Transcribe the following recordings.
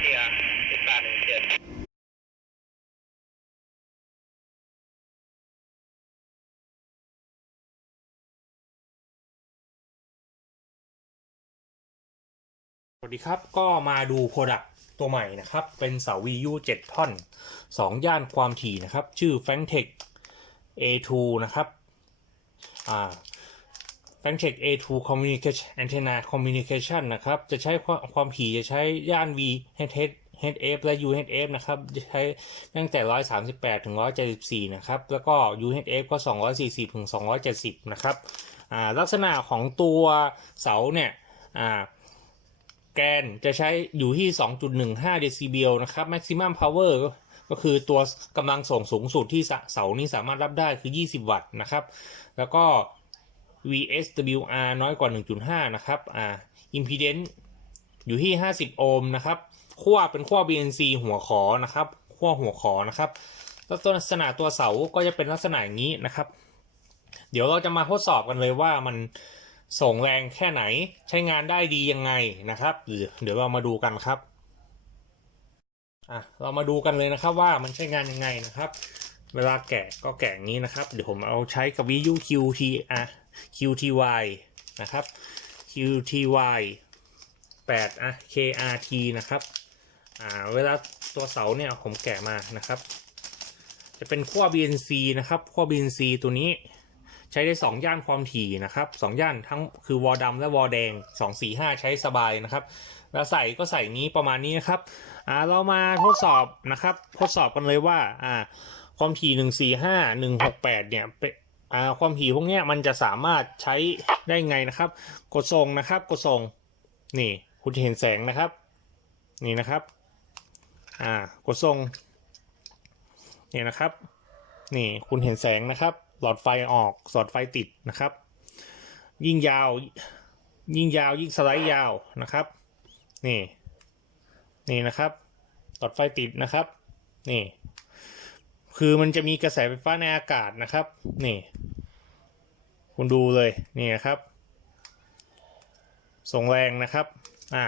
เซียติดตาหนึ่งเจ็ดสวัสดีครับ ก็มาดูโปรดักต์ตัวใหม่นะครับ เป็นเสา VU 7 ท่อน 2 ย่านความถี่นะครับ ชื่อ f a n t e c h A2 นะครับ f a n t e c A2 Communication Antenna Communication นะครับ จะใช้ความความถี่จะใช้ย่าน V HF HF และ UHF นะครับจะใช้ตั้งแต่ 138 ถึง 174 นะครับ แล้วก็ UHF ก็ 240 ถึง 270 นะครับลักษณะของตัวเสาเนี่ยแกนจะใช้อยู่ที่ 2.15 เดซิเบลนะครับ maximum power ก็ก็คือตัวกำลังส่งสูงสุดที่เสเสานี้สามารถรับได้คือ 20 วัตต์นะครับ แล้วก็ VSWR น้อยกว่า 1.5 นะครับอ่า impedance อยู่ที่ 50 โอห์มนะครับขั้วเป็นขั้ว BNC หัวขอนะครับขั้วหัวขอนะครับแล้วลักษณะตัวเสาก็จะเป็นลักษณะอย่างนี้นะครับ เดี๋ยวเราจะมาทดสอบกันเลยว่ามันส่งแรงแค่ไหนใช้งานได้ดียังไงนะครับหรือเดี๋ยวเรามาดูกันครับอะเรามาดูกันเลยนะครับว่ามันใช้งานยังไงนะครับ เวลาแกะก็แกะงี้นะครับ เดี๋ยวผมเอาใช้กับ VUQT อะ QTY นะครับ QTY 8อะ KRT นะครับ อ่า เวลาตัวเสาเนี่ยผมแกะมานะครับ จะเป็นขั้ว BNC นะครับขั้ว BNC ตัวนี้ใช้ได้ 2 ย่านความถี่นะครับ2ย่านทั้งคือวอลดำและวอลแดง 2 4 5 ใช้สบายนะครับ แล้วใส่ก็ใส่นี้ประมาณนี้นะครับ อ่า เรามาทดสอบนะครับ ทดสอบกันเลยว่า อ่า ความถี่145 168เนี่ยเป็นอ่าความถี่พวกเนี้ยมันจะสามารถใช้ได้ไงนะครับ กดส่งนะครับ กดส่ง นี่ คุณเห็นแสงนะครับ นี่นะครับ อ่า กดส่ง นี่นะครับ นี่คุณเห็นแสงนะครับ หลอดไฟออกหลอดไฟติดนะครับ ยิ่งยาว ยิ่งยาวยิ่งสไลด์ยาวนะครับ นี่ นี่นะครับ หลอดไฟติดนะครับ นี่ คือมันจะมีกระแสไฟฟ้าในอากาศนะครับ นี่ คุณดูเลยนี่นะครับ ส่งแรงนะครับ อ่า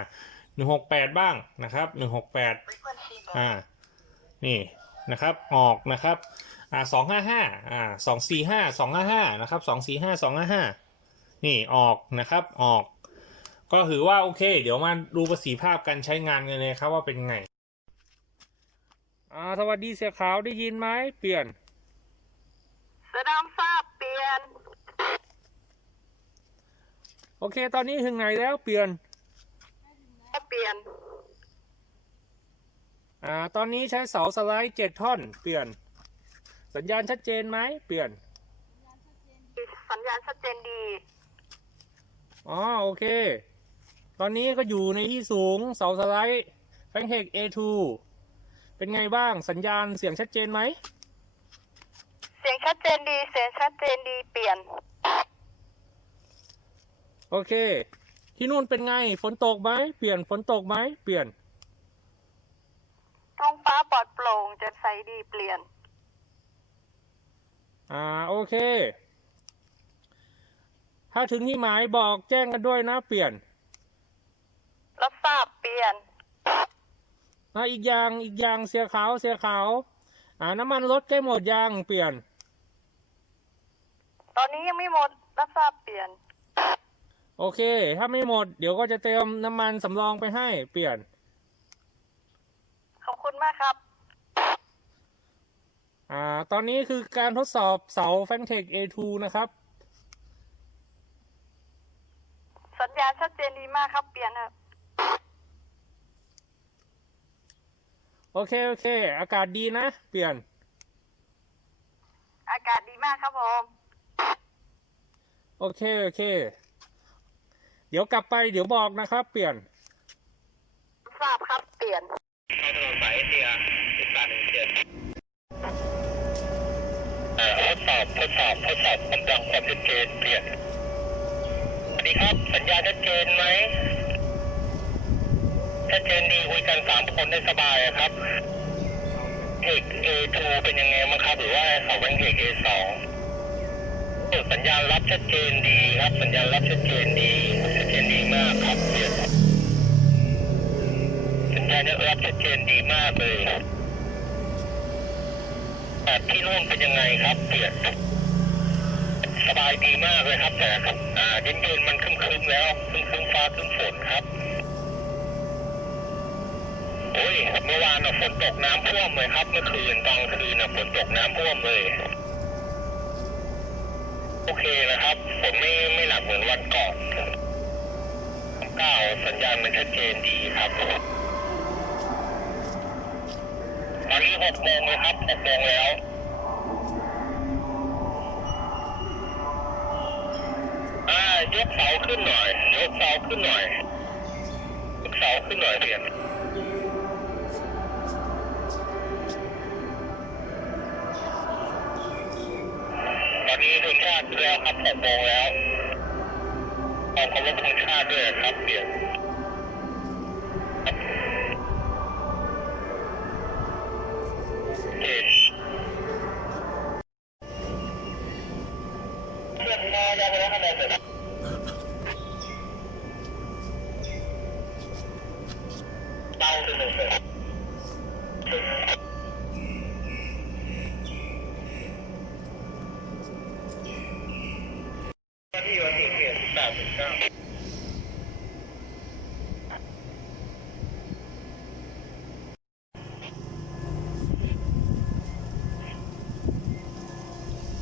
หนึ่งหกแปดบ้างนะครับหนึ่งหกแปดอ่า นี่นะครับ ออกนะครับ อ่าสองห้าห้าอ่าสองสี่ห้าสองห้าห้านะครับสองสี่ห้าสองห้าห้านี่ออกนะครับออก ก็ถือว่าโอเค เดี๋ยวมาดูประสิทธิภาพการใช้งานกันเลยครับว่าเป็นไง อ่าสวัสดีเสียขาวได้ยินไหมเปลี่ยนเสือดำทราบเปลี่ยน โอเค ตอนนี้ถึงไหนแล้วเปลี่ยนเปลี่ยน อ่า ตอนนี้ใช้เสาสไลด์เจ็ดท่อน เปลี่ยน สัญญาณชัดเจนไหมเปลี่ยน สัญญาณชัดเจนดีอ๋อโอเค ตอนนี้ก็อยู่ในที่สูงเสาสไลด์แฟงเฮก A2 เป็นไงบ้างสัญญาณเสียงชัดเจนไหม เสียงชัดเจนดี เสียงชัดเจนดีเปลี่ยน โอเค ที่นู่นเป็นไง ฝนตกไหม เปลี่ยนฝนตกไหม เปลี่ยน ท้องฟ้าปลอดโปร่งแจ่มใสดีเปลี่ยน อ่าโอเค ถ้าถึงที่หมายบอกแจ้งกันด้วยนะ เปลี่ยน รับทราบ เปลี่ยน อ่าอีกอย่างอีกอย่างเสียขาวเสียขาวอ่าน้ำมันรถใกล้หมดยางเปลี่ยน ตอนนี้ยังไม่หมดรับทราบเปลี่ยน โอเค ถ้าไม่หมด เดี๋ยวก็จะเติมน้ำมันสำรองไปให้เปลี่ยน ขอบคุณมากครับ อ่า ตอนนี้คือการทดสอบเสา f a n t e c h A2 นะครับ สัญญาณชัดเจนดีมากครับเปลี่ยนครับ โอเค โอเค อากาศดีนะ เปลี่ยน อากาศดีมากครับผม โอเค โอเค เดี๋ยวกลับไปเดี๋ยวบอกนะครับ เปลี่ยน ทราบครับเปลี่ยนเข้าถนนสายเอเซียติดตามหนึ่งเจ็ดเอ่อทดสอบทดสอบทดสอบกำลังความชัดเจนเปลี่ยนสวัสดีครับ สัญญาณชัดเจนไหมชัดเจนดี คนสามคนได้สบายครับเอก A2 เป็นยังไงบ้างครับ หรือว่าเสาแบงเอก A2 เออสัญญาณรับชัดเจนดีครับ สัญญาณรับชัดเจนดีชัดเจนดีมากครับเสัญญาณรับชัดเจนดีมากเลยแต่ที่นู่นเป็นยังไงครับเปลี่ยนสบายดีมากเลยครับแต่อ่าเย็นๆมันคึมๆแล้วคึมๆฟ้าคึมฝนครับ โอ้ย เมื่อวานน่ะฝนตกน้ำท่วมเลยครับ เมื่อคืนตอนคืนน่ะฝนตกน้ำท่วมเลย โอเคนะครับฝนไม่ไม่หนักเหมือนวันก่อนเก้าสัญญาณมันชัดเจนดีครับ ตอนนี้หกโมงเลยครับหกโมงแล้วอ่ายกเสาขึ้นหน่อย ยกเสาขึ้นหน่อย ยกเสาขึ้นหน่อยเพียน เปลี่ยนแปดเก้า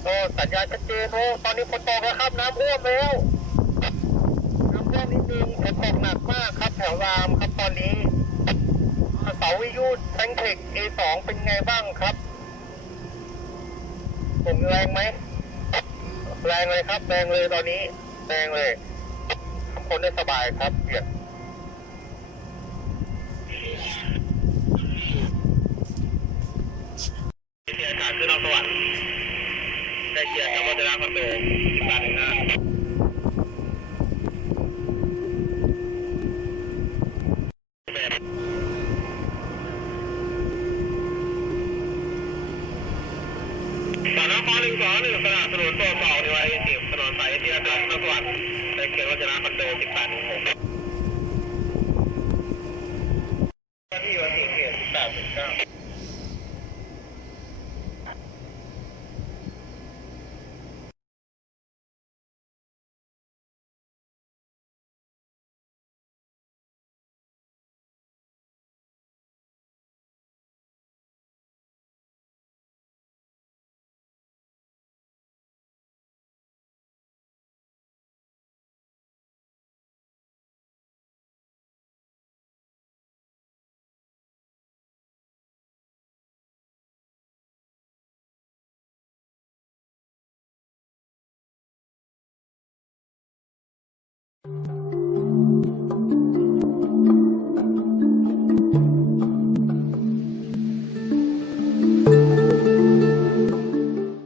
โอ้สัญญาณชัดเจนโอ้ตอนนี้ฝนตกแล้วครับ น้ำท่วมแล้วน้ำท่วมนิดนึงฝนตกหนักมากครับ แถวรามครับตอนนี้เสาวิยุทยุแทงเทค A2 เป็นไงบ้างครับผมแรงไหมแรงเลยครับ แรงเลยตอนนี้ แรงเลยทำคนได้สบายครับเปลี่ยนเทียร์ขาดขึ้นนอกสวรรค์ได้เชียร์กับวัฒนคอนโดบ้านหนึ่งห้าแบบสอนอคอหนึ่งสองหนึ่งสนับสนุนตัวเก่าในวัน ทีละหลังมาก่อนในเขตวัฒนาคอนโด18